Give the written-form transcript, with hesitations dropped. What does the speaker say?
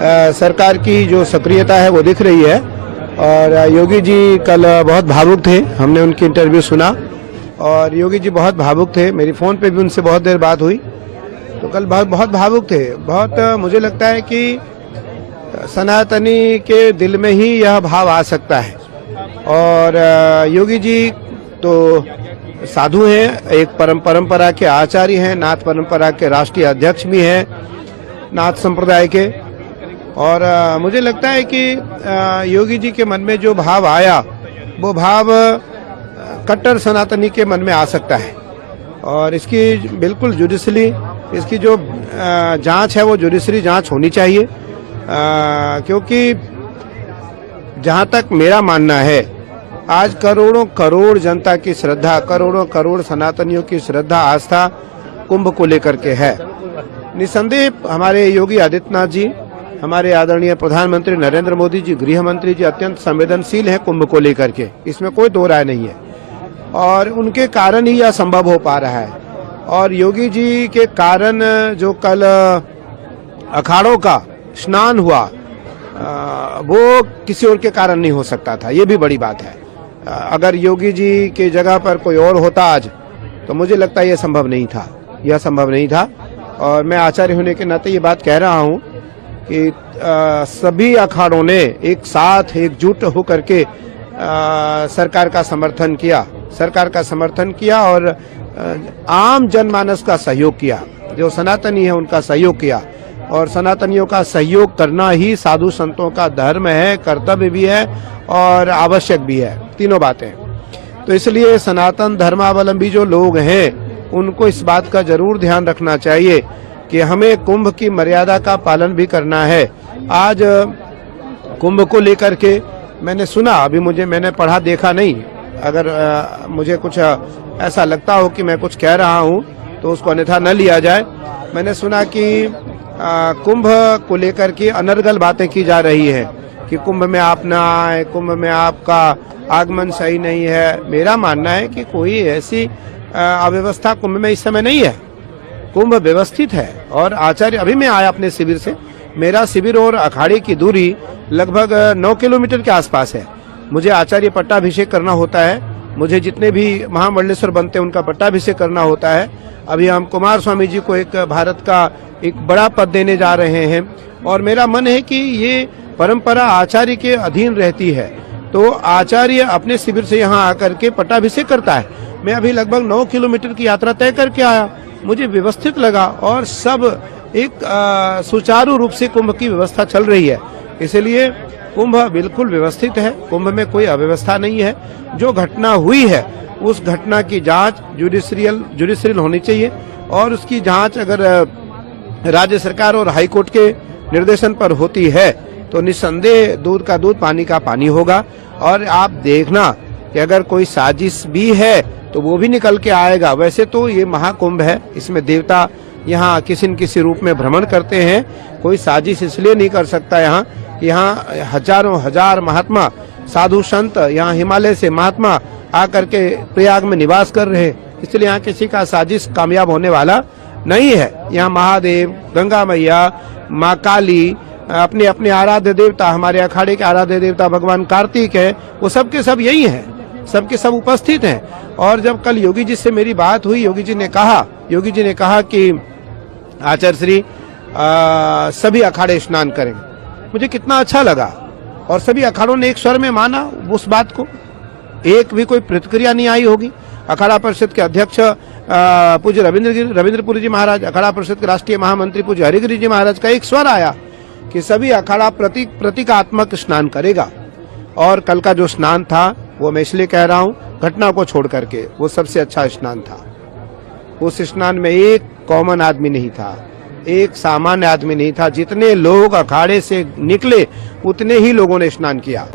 सरकार की जो सक्रियता है वो दिख रही है। और योगी जी कल बहुत भावुक थे, हमने उनकी इंटरव्यू सुना और योगी जी बहुत भावुक थे। मेरी फ़ोन पे भी उनसे बहुत देर बात हुई, तो कल बहुत भावुक थे। बहुत मुझे लगता है कि सनातनी के दिल में ही यह भाव आ सकता है। और योगी जी तो साधु हैं, एक परंपरा के आचार्य हैं, नाथ परंपरा के राष्ट्रीय अध्यक्ष भी हैं नाथ संप्रदाय के। और मुझे लगता है कि योगी जी के मन में जो भाव आया वो भाव कट्टर सनातनी के मन में आ सकता है। और इसकी बिल्कुल जुडिशली इसकी जो जांच है वो जुडिशरी जांच होनी चाहिए, क्योंकि जहां तक मेरा मानना है आज करोड़ों करोड़ जनता की श्रद्धा, करोड़ों करोड़ सनातनियों की श्रद्धा आस्था कुंभ को लेकर के है। निसंदेह हमारे योगी आदित्यनाथ जी, हमारे आदरणीय प्रधानमंत्री नरेंद्र मोदी जी, गृह मंत्री जी अत्यंत संवेदनशील हैं कुंभ को लेकर के, इसमें कोई दो राय नहीं है। और उनके कारण ही यह संभव हो पा रहा है। और योगी जी के कारण जो कल अखाड़ों का स्नान हुआ वो किसी और के कारण नहीं हो सकता था, ये भी बड़ी बात है। अगर योगी जी की जगह पर कोई और होता आज, तो मुझे लगता है यह संभव नहीं था, यह संभव नहीं था। और मैं आचार्य होने के नाते ये बात कह रहा हूँ कि सभी अखाड़ों ने एक साथ एकजुट होकर के सरकार का समर्थन किया और आम जनमानस का सहयोग किया, जो सनातनी है उनका सहयोग किया। और सनातनियों का सहयोग करना ही साधु संतों का धर्म है, कर्तव्य भी है और आवश्यक भी है, तीनों बातें। तो इसलिए सनातन धर्मावलंबी जो लोग हैं उनको इस बात का जरूर ध्यान रखना चाहिए कि हमें कुंभ की मर्यादा का पालन भी करना है। आज कुंभ को लेकर के मैंने सुना, अभी मैंने पढ़ा देखा नहीं, अगर मुझे कुछ ऐसा लगता हो कि मैं कुछ कह रहा हूं तो उसको अन्यथा न लिया जाए। मैंने सुना कि कुंभ को लेकर के अनर्गल बातें की जा रही है कि कुंभ में आप ना आए, कुंभ में आपका आगमन सही नहीं है। मेरा मानना है कि कोई ऐसी अव्यवस्था कुंभ में इस समय नहीं है, कुंभ व्यवस्थित है। और आचार्य, अभी मैं आया अपने शिविर से, मेरा शिविर और अखाड़े की दूरी लगभग 9 किलोमीटर के आसपास है। मुझे आचार्य पट्टाभिषेक करना होता है, मुझे जितने भी महामंडलेश्वर बनते हैं उनका पट्टाभिषेक करना होता है। अभी हम कुमार स्वामी जी को एक भारत का एक बड़ा पद देने जा रहे हैं और मेरा मन है कि ये परंपरा आचार्य के अधीन रहती है, तो आचार्य अपने शिविर से यहाँ आकर के पट्टाभिषेक करता है। मैं अभी लगभग 9 किलोमीटर की यात्रा तय करके आया, मुझे व्यवस्थित लगा और सब एक सुचारू रूप से कुंभ की व्यवस्था चल रही है। इसलिए कुंभ बिल्कुल व्यवस्थित है, कुंभ में कोई अव्यवस्था नहीं है। जो घटना हुई है उस घटना की जांच जुडिशियल होनी चाहिए और उसकी जांच अगर राज्य सरकार और हाई कोर्ट के निर्देशन पर होती है तो निस्संदेह दूध का दूध पानी का पानी होगा। और आप देखना कि अगर कोई साजिश भी है तो वो भी निकल के आएगा। वैसे तो ये महाकुंभ है, इसमें देवता यहाँ किसी न किसी रूप में भ्रमण करते हैं, कोई साजिश इसलिए नहीं कर सकता। यहाँ हजारों हजार महात्मा साधु संत, यहाँ हिमालय से महात्मा आकर के प्रयाग में निवास कर रहे हैं, इसलिए यहाँ किसी का साजिश कामयाब होने वाला नहीं है। यहाँ महादेव, गंगा मैया, माँ काली, अपने अपने आराध्य देवता, हमारे अखाड़े के आराध्य देवता भगवान कार्तिक है, वो सब के सब यही हैं, सबके सब उपस्थित हैं। और जब कल योगी जी से मेरी बात हुई, योगी जी ने कहा कि आचार्य श्री सभी अखाड़े स्नान करेंगे। मुझे कितना अच्छा लगा और सभी अखाड़ों ने एक स्वर में माना उस बात को, एक भी कोई प्रतिक्रिया नहीं आई होगी। अखाड़ा परिषद के अध्यक्ष पूज्य रविंद्रपुरी जी महाराज, अखाड़ा परिषद के राष्ट्रीय महामंत्री पूज्य हरिगिरी जी महाराज का एक स्वर आया कि सभी अखाड़ा प्रतीकात्मक स्नान करेगा। और कल का जो स्नान था वो मैं इसलिए कह रहा हूँ, घटना को छोड़ करके वो सबसे अच्छा स्नान था। उस स्नान में एक कॉमन आदमी नहीं था, एक सामान्य आदमी नहीं था। जितने लोग अखाड़े से निकले उतने ही लोगों ने स्नान किया।